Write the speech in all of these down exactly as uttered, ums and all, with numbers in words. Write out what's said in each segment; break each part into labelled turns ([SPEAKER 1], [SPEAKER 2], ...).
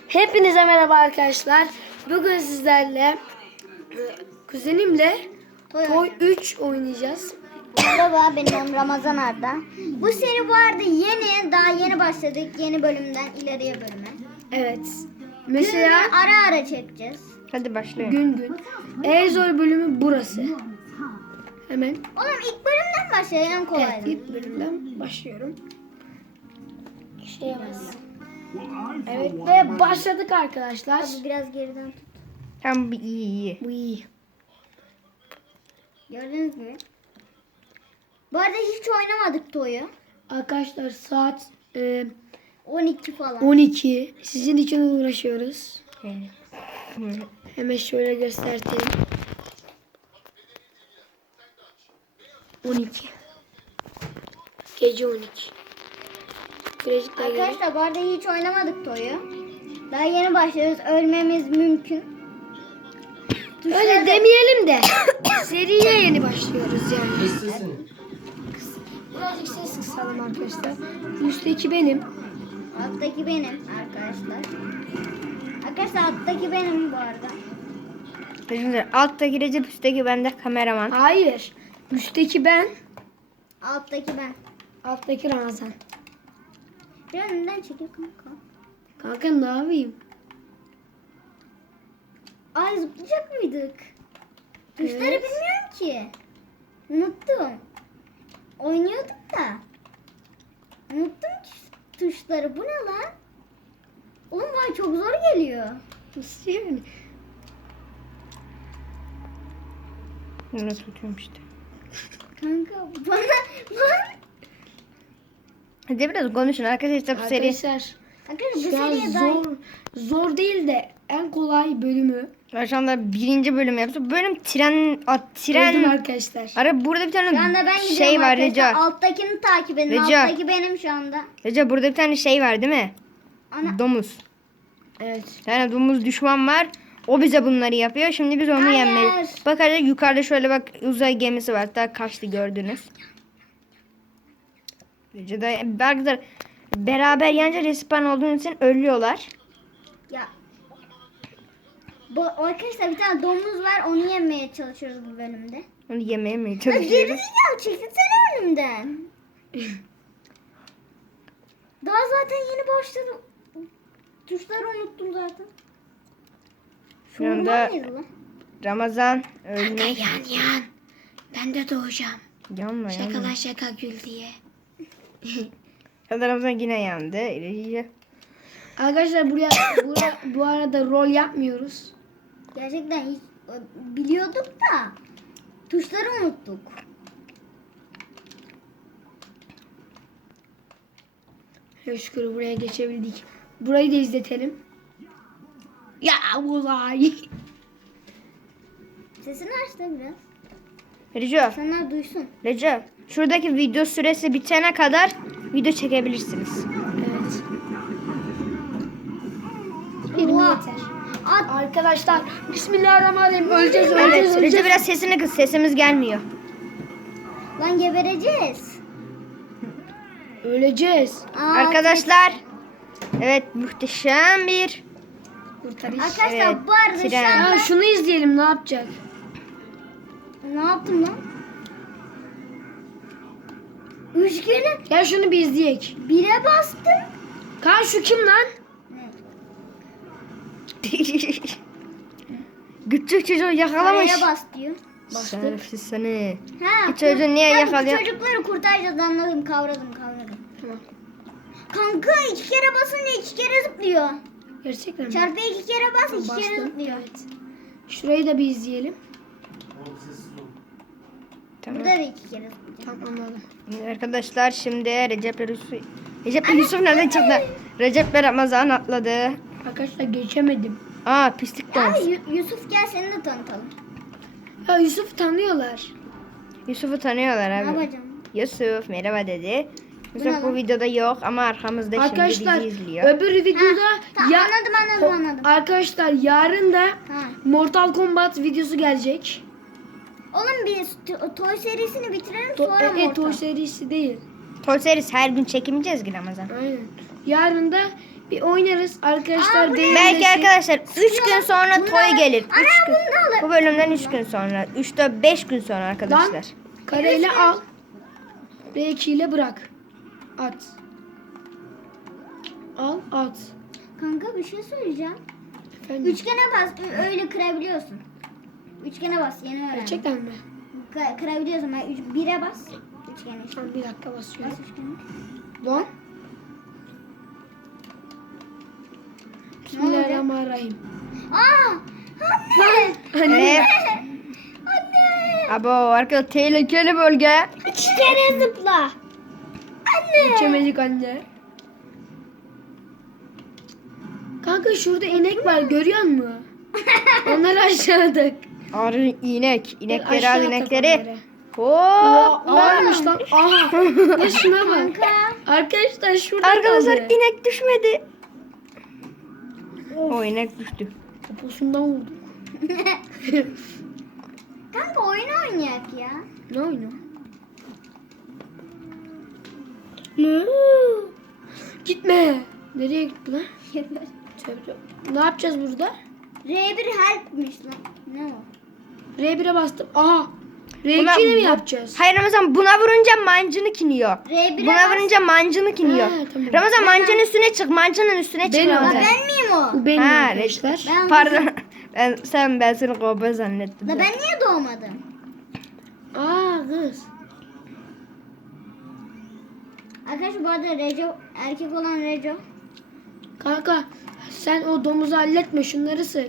[SPEAKER 1] Hepinize merhaba arkadaşlar. Bugün sizlerle e, kuzenimle
[SPEAKER 2] Toy
[SPEAKER 1] Toy üç oynayacağız.
[SPEAKER 2] Merhaba, benim Ramazan Arda. Bu seri bu arada yeni, daha yeni başladık. Yeni bölümden ileriye bölüme.
[SPEAKER 1] Evet.
[SPEAKER 2] Mesela
[SPEAKER 1] Mesela
[SPEAKER 2] ara ara çekeceğiz.
[SPEAKER 3] Hadi başlayın.
[SPEAKER 1] gün gün. En zor bölümü burası. Hemen
[SPEAKER 2] Oğlum ilk bölümden başlayalım, en
[SPEAKER 1] evet,
[SPEAKER 2] kolaydı.
[SPEAKER 1] ilk bölümden başlıyorum. Şeye bas. Evet ve başladık arkadaşlar.
[SPEAKER 2] Abi biraz geriden tut.
[SPEAKER 3] Tam bir iyi iyi.
[SPEAKER 1] Bu iyi.
[SPEAKER 2] Gördüğünüz gibi. Bu arada hiç oynamadık Toy'u.
[SPEAKER 1] Arkadaşlar saat e,
[SPEAKER 2] on iki falan.
[SPEAKER 1] on iki. Sizin için uğraşıyoruz.
[SPEAKER 3] Evet.
[SPEAKER 1] Hemen şöyle göstereyim. on iki. Gece on iki. Birazcık daha geri.
[SPEAKER 2] Arkadaşlar bu arada hiç oynamadık Toy'u. Daha yeni başlıyoruz. Ölmemiz mümkün.
[SPEAKER 1] Öyle demeyelim de seriye yeni başlıyoruz yani. Birazcık ses kısalım arkadaşlar. Üstteki benim.
[SPEAKER 2] Alttaki benim arkadaşlar. Arkadaşlar alttaki benim bu arada.
[SPEAKER 3] Şimdi alttaki Recep, üstteki bende kameraman.
[SPEAKER 1] Hayır. Üstteki ben.
[SPEAKER 2] Alttaki ben.
[SPEAKER 1] Alttaki Ramazan.
[SPEAKER 2] Biraz önden çekil kanka.
[SPEAKER 1] Kanka ne yapayım?
[SPEAKER 2] Ay zıplayacak mıydık? Tuşları
[SPEAKER 1] Evet.
[SPEAKER 2] bilmiyorum ki. Unuttum. Oynuyorduk da. Unuttum tuş- tuşları. Bu ne lan? Oğlum bana çok zor geliyor.
[SPEAKER 1] Nasıl yani?
[SPEAKER 3] Bunu tutuyorum işte.
[SPEAKER 2] Kanka bana bana.
[SPEAKER 3] Hadi biraz konuşun arkadaşlar, bu seri.
[SPEAKER 1] Arkadaşlar
[SPEAKER 2] Arkadaşlar bu
[SPEAKER 1] şu an
[SPEAKER 2] seriye dair.
[SPEAKER 1] zor, zor değil de en kolay bölümü.
[SPEAKER 3] Ben şu anda birinci bölüm yaptım. Bölüm tren, at,
[SPEAKER 1] Öldüm
[SPEAKER 3] tren.
[SPEAKER 1] arkadaşlar.
[SPEAKER 3] Ara burada bir
[SPEAKER 2] Şu anda
[SPEAKER 3] tane
[SPEAKER 2] ben gidiyorum
[SPEAKER 3] şey var
[SPEAKER 2] arkadaşlar.
[SPEAKER 3] Recep.
[SPEAKER 2] Alttakini takip edin.
[SPEAKER 3] Recep.
[SPEAKER 2] Alttaki benim şu anda.
[SPEAKER 3] Recep burada bir tane şey var değil mi?
[SPEAKER 2] Ana.
[SPEAKER 3] Domuz.
[SPEAKER 1] Evet.
[SPEAKER 3] Bir tane domuz düşman var. O bize bunları yapıyor. Şimdi biz onu
[SPEAKER 2] Hayır.
[SPEAKER 3] yenmeliyiz. Bak hadi yukarıda şöyle bak, uzay gemisi var. Hatta kaçtı gördünüz. Recep de arkadaşlar beraber yanca respawn olduğun için ölüyorlar.
[SPEAKER 2] Ya. Bu arkadaşlar bir tane domuz var. Onu yemeye çalışıyoruz bu bölümde.
[SPEAKER 3] Onu yemeye mi
[SPEAKER 2] Ya
[SPEAKER 3] çalışıyoruz?
[SPEAKER 2] gerizekalı çekilsene önümden. Daha zaten yeni başladım. Tuşları unuttum zaten.
[SPEAKER 3] Şu anda
[SPEAKER 2] Vurman mıydı lan?
[SPEAKER 3] Ramazan ölmüş.
[SPEAKER 1] Yan yan. Ben de doğacağım.
[SPEAKER 3] Yanma yanma.
[SPEAKER 1] Şakala şaka gül diye.
[SPEAKER 3] Kadar Ramazan yine yandı. İyice.
[SPEAKER 1] Arkadaşlar buraya, buraya bu arada rol yapmıyoruz.
[SPEAKER 2] Gerçekten hiç biliyorduk da tuşları unuttuk.
[SPEAKER 1] Ya şükür buraya geçebildik. Burayı da izletelim. Ya olay.
[SPEAKER 2] Sesini aç da biraz.
[SPEAKER 3] Recep,
[SPEAKER 2] İnsanlar duysun.
[SPEAKER 3] Recep. Şuradaki video süresi bitene kadar video çekebilirsiniz.
[SPEAKER 1] Evet. Benim
[SPEAKER 2] Oha.
[SPEAKER 1] yeter.
[SPEAKER 2] At.
[SPEAKER 1] Arkadaşlar Bismillahirrahmanirrahim. Öleceğiz öleceğiz
[SPEAKER 3] Evet,
[SPEAKER 1] öleceğiz.
[SPEAKER 3] Recep biraz sesini kıs. Sesimiz gelmiyor.
[SPEAKER 2] Lan gebereceğiz.
[SPEAKER 1] Öleceğiz.
[SPEAKER 2] Aa,
[SPEAKER 3] Arkadaşlar. Evet, muhteşem bir
[SPEAKER 1] Kurtarış.
[SPEAKER 2] Arkadaşlar
[SPEAKER 3] Evet,
[SPEAKER 2] bu arada şu
[SPEAKER 3] tren.
[SPEAKER 2] anda
[SPEAKER 1] Ya şunu izleyelim ne yapacak?
[SPEAKER 2] ne yaptım lan? Üçgeni
[SPEAKER 1] Ya şunu bir izleyek.
[SPEAKER 2] bire bastım.
[SPEAKER 1] Kan şu kim lan?
[SPEAKER 3] küçük çocuğu yakalamış.
[SPEAKER 2] Araya bas diyor.
[SPEAKER 3] Şerefsiz seni.
[SPEAKER 2] Ha,
[SPEAKER 3] Bu çocuğu niye
[SPEAKER 2] ha, bu
[SPEAKER 3] yakalıyor?
[SPEAKER 2] Çocukları kurtaracağız, anladım, kavradım kavradım.
[SPEAKER 1] Tamam.
[SPEAKER 2] Kanka iki kere basınca iki kere zıplıyor.
[SPEAKER 1] Gerçekten mi?
[SPEAKER 2] Çarpıya iki kere bas, iki kere
[SPEAKER 1] Bastım.
[SPEAKER 2] zıplıyor.
[SPEAKER 1] Evet. Şurayı da bir izleyelim.
[SPEAKER 3] Tamam.
[SPEAKER 2] Burada da iki kere zıplıyor.
[SPEAKER 1] Tamam anladım.
[SPEAKER 3] Arkadaşlar şimdi Recep ile Yusuf. Recep ile Yusuf nereden çıktı? Recep ile Ramazan atladı.
[SPEAKER 1] Arkadaşlar geçemedim.
[SPEAKER 3] Aa, pislik
[SPEAKER 2] Ay,
[SPEAKER 3] dans.
[SPEAKER 2] Yu- Yusuf gel seni de tanıtalım.
[SPEAKER 1] Ya Yusuf tanıyorlar.
[SPEAKER 3] Yusuf'u tanıyorlar
[SPEAKER 2] Ne
[SPEAKER 3] abi.
[SPEAKER 2] yapacağım?
[SPEAKER 3] Yusuf merhaba dedi.
[SPEAKER 2] Bu ne
[SPEAKER 3] Yusuf bu
[SPEAKER 2] lan?
[SPEAKER 3] videoda yok ama arkamızda
[SPEAKER 1] Arkadaşlar
[SPEAKER 3] şimdi bizi izliyor.
[SPEAKER 1] öbür videoda
[SPEAKER 2] tamam,
[SPEAKER 1] ya
[SPEAKER 2] anladım, anladım,
[SPEAKER 1] Ho-
[SPEAKER 2] anladım.
[SPEAKER 1] Arkadaşlar yarın da
[SPEAKER 2] Ha.
[SPEAKER 1] Mortal Kombat videosu gelecek.
[SPEAKER 2] Oğlum biz to- Toy serisini bitirelim
[SPEAKER 1] To
[SPEAKER 2] sonra
[SPEAKER 1] e,
[SPEAKER 2] Mortal.
[SPEAKER 1] Toy serisi değil.
[SPEAKER 3] Toy serisi her gün çekemeyeceğiz ki Ramazan.
[SPEAKER 1] Aynen. Yarın da Bir oynarız arkadaşlar.
[SPEAKER 2] Aa, bu ne?
[SPEAKER 1] beğenirse-
[SPEAKER 3] Belki arkadaşlar üç gün sonra
[SPEAKER 2] Bunlar-
[SPEAKER 3] toy gelir.
[SPEAKER 2] Ana,
[SPEAKER 3] üç gün.
[SPEAKER 2] bunu da
[SPEAKER 3] Bu bölümden üç gün sonra. üç dört beş gün sonra arkadaşlar.
[SPEAKER 1] Lan kareyle al. R iki ile bırak. At. Al at.
[SPEAKER 2] Kanka bir şey söyleyeceğim.
[SPEAKER 1] Efendim.
[SPEAKER 2] Üçgene bas, ö- öyle kırabiliyorsun. Üçgene bas, yeni öğrendim.
[SPEAKER 1] Gerçekten mi?
[SPEAKER 2] Kı- kırabiliyorsun. Ben üç, bire bas. Üçgene işte.
[SPEAKER 1] Tamam bir dakika basıyorum.
[SPEAKER 2] Bas üçgene.
[SPEAKER 1] Lan. Bismillahirrahmanirrahim.
[SPEAKER 2] Aa! Anne!
[SPEAKER 3] Evet.
[SPEAKER 2] Anne!
[SPEAKER 3] Abo arkadaşlar tehlikeli bölge.
[SPEAKER 2] İki kere zıpla. Anne!
[SPEAKER 1] Geçemedik anne. Kanka şurada inek var görüyor musun? Onları aşağıda.
[SPEAKER 3] Arı inek. İnekleri
[SPEAKER 1] Aşağı
[SPEAKER 3] al
[SPEAKER 1] tak
[SPEAKER 3] inekleri.
[SPEAKER 1] onları.
[SPEAKER 3] Hop.
[SPEAKER 1] Aa, varmış lan. Aha. Ya şuna bak.
[SPEAKER 2] Kanka.
[SPEAKER 1] Arkadaşlar şurada
[SPEAKER 3] Arkadaşlar
[SPEAKER 1] kaldı.
[SPEAKER 3] inek düşmedi.
[SPEAKER 1] Of.
[SPEAKER 3] O inek düştü.
[SPEAKER 1] Poposundan vurduk.
[SPEAKER 2] Kanka oyun oynayak ya.
[SPEAKER 1] Ne oyunu? Gitme. Nereye gitti lan? Tövbe tövbe. Ne yapacağız burada?
[SPEAKER 2] R bir helpmiş lan. Ne o?
[SPEAKER 1] R bire bastım. Aha. R
[SPEAKER 3] Buna-
[SPEAKER 1] iki ile mi
[SPEAKER 3] bu-
[SPEAKER 1] yapacağız?
[SPEAKER 3] Hayır Ramazan buna vurunca mancını kiniyor.
[SPEAKER 2] R bire
[SPEAKER 3] Buna
[SPEAKER 2] bas.
[SPEAKER 3] vurunca mancını kiniyor.
[SPEAKER 1] Ha, tamam.
[SPEAKER 3] Ramazan mancının üstüne çık. Mancının üstüne çık
[SPEAKER 1] Benim.
[SPEAKER 2] Aa,
[SPEAKER 3] Ramazan.
[SPEAKER 2] ben miyim o?
[SPEAKER 1] Bu benim
[SPEAKER 3] Ha,
[SPEAKER 1] arkadaşlar.
[SPEAKER 2] Ben
[SPEAKER 3] Pardon. Ben, sen ben seni kovboy zannettim.
[SPEAKER 2] Da ben niye doğmadım?
[SPEAKER 1] Aa kız.
[SPEAKER 2] Arkadaşlar bu arada Reco, erkek olan Reco.
[SPEAKER 1] Kanka sen o domuzu halletme şunları sık.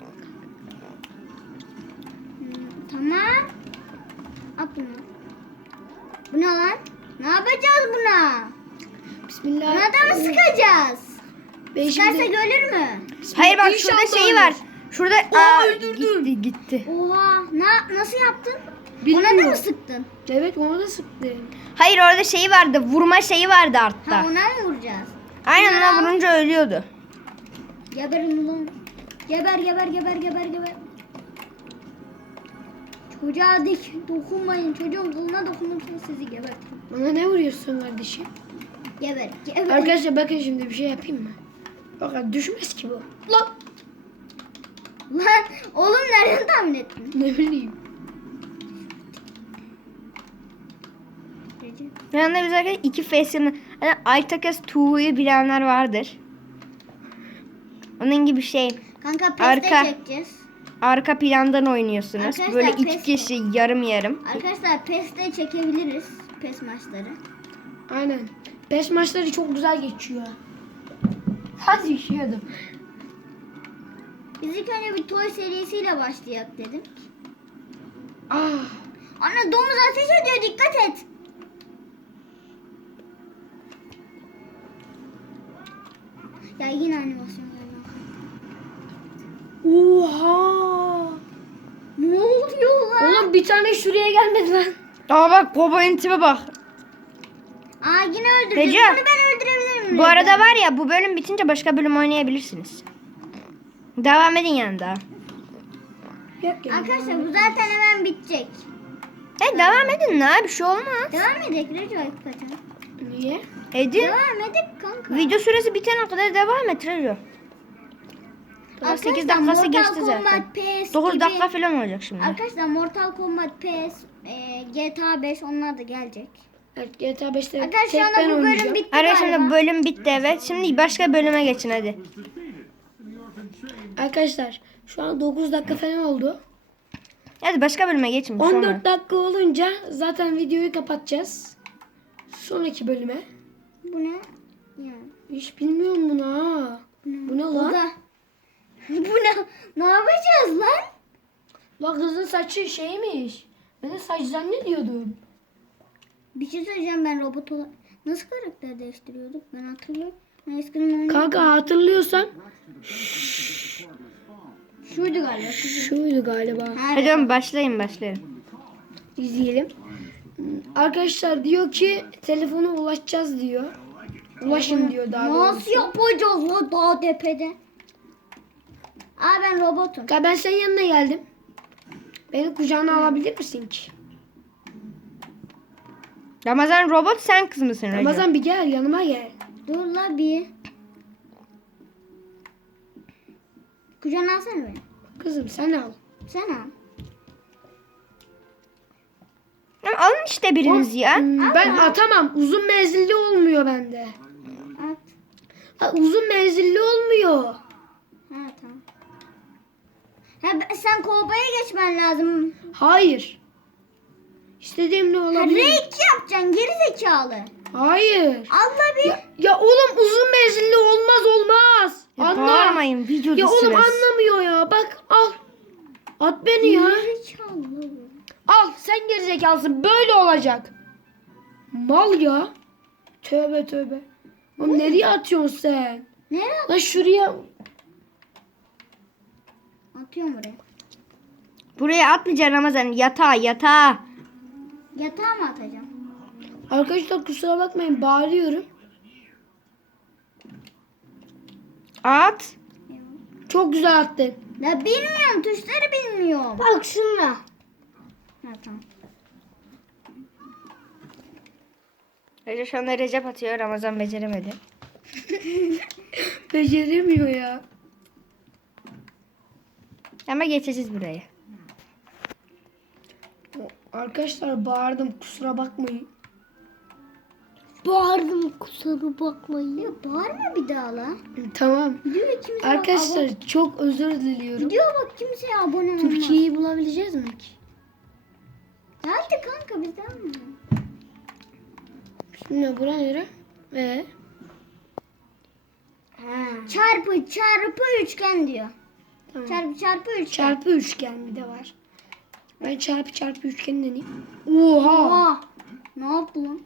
[SPEAKER 2] Hmm, tamam. At bunu. Bu ne lan? Ne yapacağız buna?
[SPEAKER 1] Bismillah.
[SPEAKER 2] Buna da mı sıkacağız?
[SPEAKER 1] Ben
[SPEAKER 2] Sıkarsa
[SPEAKER 1] şimdi...
[SPEAKER 2] görür mü?
[SPEAKER 3] Hayır bak
[SPEAKER 1] İnşallah
[SPEAKER 3] şurada şeyi
[SPEAKER 1] olur.
[SPEAKER 3] var. Şurada
[SPEAKER 1] Aa,
[SPEAKER 3] aa,
[SPEAKER 1] öldürdüm.
[SPEAKER 3] gitti gitti.
[SPEAKER 2] Oha. Na, nasıl yaptın? Ona da
[SPEAKER 1] Bilmiyorum.
[SPEAKER 2] mı sıktın?
[SPEAKER 1] Evet onu da sıktım.
[SPEAKER 3] Hayır orada şeyi vardı. Vurma şeyi vardı
[SPEAKER 2] Ha
[SPEAKER 3] altta.
[SPEAKER 2] ona mı vuracağız?
[SPEAKER 3] Aynen
[SPEAKER 2] Bunları
[SPEAKER 3] ona
[SPEAKER 2] al.
[SPEAKER 3] vurunca ölüyordu.
[SPEAKER 2] Geberin ulan. Geber geber geber geber geber. Çocuğa dik dokunmayın. Çocuğun kılına dokunursanız sizi gebertirim.
[SPEAKER 1] Bana ne vuruyorsun kardeşim?
[SPEAKER 2] Geber geber.
[SPEAKER 1] Arkadaşlar bakın şimdi bir şey yapayım mı? Bakın düşmez ki bu. Lan.
[SPEAKER 2] Lan oğlum nereden tahmin ettin?
[SPEAKER 1] Ne bileyim.
[SPEAKER 2] Recep.
[SPEAKER 3] Yanında biz arkadaşlar iki face'ini hani Aytakas Tuğ'yu bilenler vardır. Onun gibi şey
[SPEAKER 2] Kanka peste
[SPEAKER 3] Arka.
[SPEAKER 2] çekeceğiz.
[SPEAKER 3] arka plandan oynuyorsunuz.
[SPEAKER 2] Arkadaşlar,
[SPEAKER 3] Böyle iki
[SPEAKER 2] PES
[SPEAKER 3] kişi yarım yarım.
[SPEAKER 2] Arkadaşlar peste çekebiliriz. Pes maçları.
[SPEAKER 1] Aynen. Beş maçları çok güzel geçiyor. Hadi işiyordum.
[SPEAKER 2] Biz ilk önce bir toy serisiyle başlayak dedim.
[SPEAKER 1] Ah.
[SPEAKER 2] Anne domuz ateş ediyor, dikkat et. Ya yine animasyon galiba.
[SPEAKER 1] Oha.
[SPEAKER 2] Ne oluyor lan?
[SPEAKER 1] Oğlum bir tane şuraya gelmedi lan.
[SPEAKER 3] Aa bak kovboyun tipe bak.
[SPEAKER 2] Aa yine öldürdüm.
[SPEAKER 3] Recep.
[SPEAKER 2] Bunu ben öldürebilir miyim?
[SPEAKER 3] Bu
[SPEAKER 2] Recep?
[SPEAKER 3] arada var ya bu bölüm bitince başka bölüm oynayabilirsiniz. Devam edin yani daha.
[SPEAKER 1] Yok ya.
[SPEAKER 2] Arkadaşlar bu zaten hemen bitecek.
[SPEAKER 3] E devam edin ne bir şey olmaz.
[SPEAKER 2] Devam edek Recep hakikaten.
[SPEAKER 1] Niye?
[SPEAKER 3] Edin.
[SPEAKER 2] Devam edek kanka.
[SPEAKER 3] Video süresi bitene kadar devam et Rejo. Daha
[SPEAKER 2] Arkadaşlar,
[SPEAKER 3] sekiz dakikası
[SPEAKER 2] Mortal
[SPEAKER 3] geçti zaten.
[SPEAKER 2] Kombat, P S
[SPEAKER 3] dokuz
[SPEAKER 2] gibi-
[SPEAKER 3] dakika falan olacak şimdi.
[SPEAKER 2] Arkadaşlar Mortal Kombat, P S, e, G T A beş onlar da gelecek.
[SPEAKER 1] Evet G T A beşte tek
[SPEAKER 2] Arkadaşlar şu
[SPEAKER 1] ben
[SPEAKER 2] anda bu
[SPEAKER 1] oynayacağım.
[SPEAKER 2] bölüm bitti
[SPEAKER 3] Arkadaşlar
[SPEAKER 2] galiba.
[SPEAKER 3] şimdi bölüm bitti evet. Şimdi başka bölüme geçin hadi.
[SPEAKER 1] Arkadaşlar şu an dokuz dakika falan oldu.
[SPEAKER 3] Hadi başka bölüme geçin. bir şey
[SPEAKER 1] on
[SPEAKER 3] olmaz.
[SPEAKER 1] dört dakika olunca zaten videoyu kapatacağız. Sonraki bölüme.
[SPEAKER 2] Bu ne? Ya.
[SPEAKER 1] Hiç bilmiyorum bunu ha. Bu ne
[SPEAKER 2] Bu
[SPEAKER 1] lan?
[SPEAKER 2] da. Bu ne? Ne yapacağız lan?
[SPEAKER 1] Lan kızın saçı şeymiş. Ben de saç zannediyordum.
[SPEAKER 2] Bir şey söyleyeceğim, ben robot olarak nasıl karakter değiştiriyorduk? Ben hatırlıyorum. Ben eskiden oynadım.
[SPEAKER 1] Kanka hatırlıyorsan
[SPEAKER 2] Şuydu galiba.
[SPEAKER 1] şuydu galiba.
[SPEAKER 2] Ha,
[SPEAKER 3] Hadi oğlum başlayın başlayın.
[SPEAKER 1] İzleyelim. Arkadaşlar diyor ki telefona ulaşacağız diyor. Ulaşın diyor daha doğrusu.
[SPEAKER 2] Nasıl yapacağız lan daha tepede? Aa ben robotum.
[SPEAKER 1] Ya ben senin yanına geldim. Beni kucağına alabilir misin ki?
[SPEAKER 3] Ramazan robot sen kız mısın Rejo?
[SPEAKER 1] Ramazan bir gel yanıma gel.
[SPEAKER 2] Dur la bir. Kucağına alsana beni.
[SPEAKER 1] Kızım sen al.
[SPEAKER 2] Sen al.
[SPEAKER 3] Ya alın işte biriniz ya.
[SPEAKER 1] Hmm, ben atamam. Uzun menzilli olmuyor bende.
[SPEAKER 2] At.
[SPEAKER 1] Ha, uzun menzilli olmuyor.
[SPEAKER 2] Ha tamam. Ha, ben- sen kovboya geçmen lazım.
[SPEAKER 1] Hayır. İstediğim ne
[SPEAKER 2] Ha,
[SPEAKER 1] olabilir?
[SPEAKER 2] reik yapacaksın geri zekalı.
[SPEAKER 1] Hayır.
[SPEAKER 2] Allah bir.
[SPEAKER 1] Ya, ya oğlum uzun menzilli olmaz olmaz.
[SPEAKER 3] Ya
[SPEAKER 1] Anla.
[SPEAKER 3] bağırmayın
[SPEAKER 1] Ya
[SPEAKER 3] videodasınız.
[SPEAKER 1] oğlum anlamıyor ya. Bak al. At beni ya.
[SPEAKER 2] Geri zekalı.
[SPEAKER 1] Al sen gerizekalısın. Böyle olacak. Mal ya. Tövbe tövbe. Oğlum nereye atıyorsun sen?
[SPEAKER 2] Nereye at-
[SPEAKER 1] Lan şuraya.
[SPEAKER 2] atıyorum buraya?
[SPEAKER 3] Buraya atmayacaksın Ramazan. Yatağa yatağa.
[SPEAKER 2] Yatağa mı atacağım?
[SPEAKER 1] Arkadaşlar kusura bakmayın bağırıyorum.
[SPEAKER 3] At.
[SPEAKER 1] Çok güzel attın.
[SPEAKER 2] Ya bilmiyorum tuşları bilmiyorum.
[SPEAKER 1] Bak şuna.
[SPEAKER 2] Ha tamam.
[SPEAKER 3] Recep şu anda Recep atıyor. Ramazan beceremedi.
[SPEAKER 1] Beceremiyor ya.
[SPEAKER 3] Ama geçeceğiz buraya.
[SPEAKER 1] Arkadaşlar bağırdım kusura bakmayın.
[SPEAKER 2] Bağırdım kusura bakmayın. Ya bağırma bir daha lan.
[SPEAKER 1] Tamam.
[SPEAKER 2] Videoya kimse
[SPEAKER 1] Arkadaşlar çok özür diliyorum.
[SPEAKER 2] Videoya bak kimseye abone olmaz.
[SPEAKER 1] Türkiye'yi bulabileceğiz mi ki?
[SPEAKER 2] Hadi kanka bizden mi?
[SPEAKER 1] Şimdi bura nere? Ee?
[SPEAKER 2] Çarpı çarpı üçgen diyor.
[SPEAKER 1] Tamam.
[SPEAKER 2] Çarpı çarpı üçgen.
[SPEAKER 1] Çarpı üçgen bir de var. Ben çarpı çarpı üçgen deneyeyim. Oha!
[SPEAKER 2] Oha. Ne yaptı lan?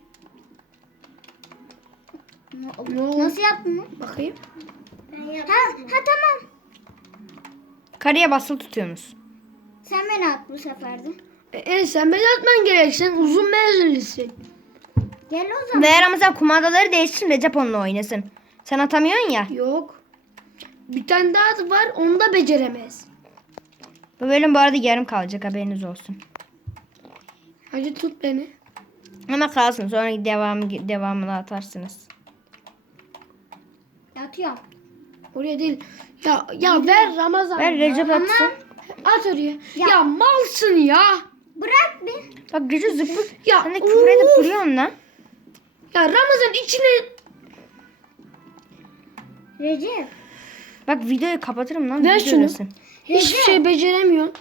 [SPEAKER 2] Ne-
[SPEAKER 1] Ne oldu?
[SPEAKER 2] Nasıl yaptın lan?
[SPEAKER 1] Bakayım.
[SPEAKER 2] Ha, ha tamam.
[SPEAKER 3] Kareye basılı tutuyorsunuz.
[SPEAKER 2] Sen beni at bu sefer de.
[SPEAKER 1] E, e, sen beni atman gerek. Sen uzun menzillisin.
[SPEAKER 2] Gel o zaman.
[SPEAKER 3] Ve Ramazan kumandaları değişsin. Recep onunla oynasın. Sen atamıyorsun ya.
[SPEAKER 1] Yok. Bir tane daha var onu da beceremez.
[SPEAKER 3] Bu bölüm bu arada yarım kalacak haberiniz olsun.
[SPEAKER 1] Hadi tut beni.
[SPEAKER 3] Ama kalsın sonra devam, devamını atarsınız.
[SPEAKER 2] Yatıyorum.
[SPEAKER 1] Oraya değil. Ya ya ver Ramazan.
[SPEAKER 3] Ver Recep
[SPEAKER 1] ya.
[SPEAKER 3] atsın.
[SPEAKER 1] At oraya. Ya,
[SPEAKER 2] Ya.
[SPEAKER 1] malsın ya.
[SPEAKER 2] Bırak bir.
[SPEAKER 3] Bak Recep zıplık.
[SPEAKER 1] Ya,
[SPEAKER 3] Sen de küfür edip
[SPEAKER 1] uf.
[SPEAKER 3] duruyorsun lan.
[SPEAKER 1] Ya Ramazan içine
[SPEAKER 2] Recep.
[SPEAKER 3] Bak videoyu kapatırım lan.
[SPEAKER 1] Ver şunu.
[SPEAKER 3] videodasın.
[SPEAKER 1] hiçbir şey beceremiyorsun.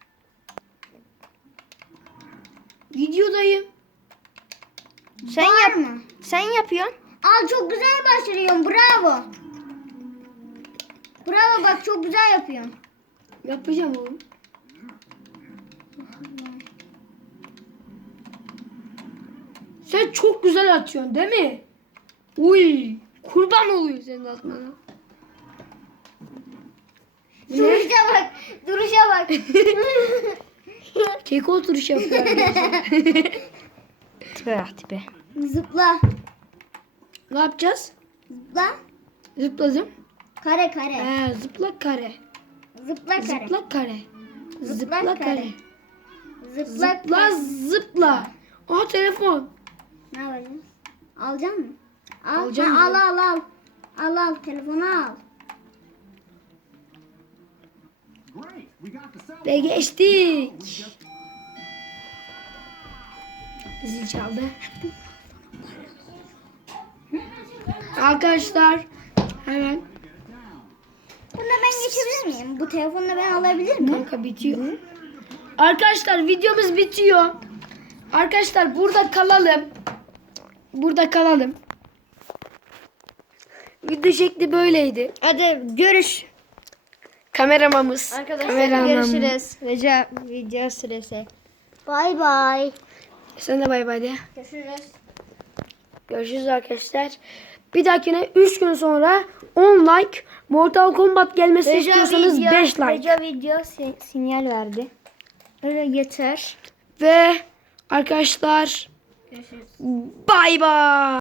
[SPEAKER 1] Videodayım.
[SPEAKER 3] Sen
[SPEAKER 2] Var
[SPEAKER 3] yap.
[SPEAKER 2] mı?
[SPEAKER 3] Sen yapıyorsun.
[SPEAKER 2] Al çok güzel başarıyorsun. Bravo. Bravo bak çok güzel yapıyorsun.
[SPEAKER 1] Yapacağım oğlum. Sen çok güzel atıyorsun değil mi? Uy, kurban oluyor senin atmana.
[SPEAKER 2] Duruşa bak. Duruşa bak.
[SPEAKER 1] Keko oturuş yapıyor.
[SPEAKER 3] Tipe bak tipe.
[SPEAKER 2] Zıpla.
[SPEAKER 1] Ne yapacağız?
[SPEAKER 2] Zıpla.
[SPEAKER 1] Zıpladım.
[SPEAKER 2] Kare kare.
[SPEAKER 1] Ee, zıpla kare.
[SPEAKER 2] Zıpla kare.
[SPEAKER 1] Zıpla kare.
[SPEAKER 2] Zıpla
[SPEAKER 1] Zıpla
[SPEAKER 2] kare.
[SPEAKER 1] kare.
[SPEAKER 2] Zıpla
[SPEAKER 1] Zıpla
[SPEAKER 2] kare.
[SPEAKER 1] zıpla. Aa telefon.
[SPEAKER 2] Ne yapacağız? Alacak mısın? Al.
[SPEAKER 1] Alacağım
[SPEAKER 2] Ha, al
[SPEAKER 1] diyorum.
[SPEAKER 2] al al. Al al telefonu al.
[SPEAKER 1] Ve geçtik. Zil çaldı. Arkadaşlar hemen
[SPEAKER 2] Bunu ben geçebilir miyim? Bu telefonu da ben alabilir miyim?
[SPEAKER 1] kanka bitiyor. Arkadaşlar videomuz bitiyor. Arkadaşlar burada kalalım. Burada kalalım. Video şekli böyleydi.
[SPEAKER 3] Hadi görüş.
[SPEAKER 1] Kameramamız.
[SPEAKER 3] Arkadaşlar
[SPEAKER 1] Kameramam.
[SPEAKER 3] görüşürüz. Recep video süresi.
[SPEAKER 2] Bay bay.
[SPEAKER 1] Sen de bay bay de.
[SPEAKER 2] Görüşürüz.
[SPEAKER 1] Görüşürüz arkadaşlar. Bir dahakine üç gün sonra on like Mortal Kombat gelmesi istiyorsanız beş like.
[SPEAKER 3] Recep video si- sinyal verdi. Öyle yeter.
[SPEAKER 1] Ve arkadaşlar
[SPEAKER 2] Görüşürüz.
[SPEAKER 1] bay bay.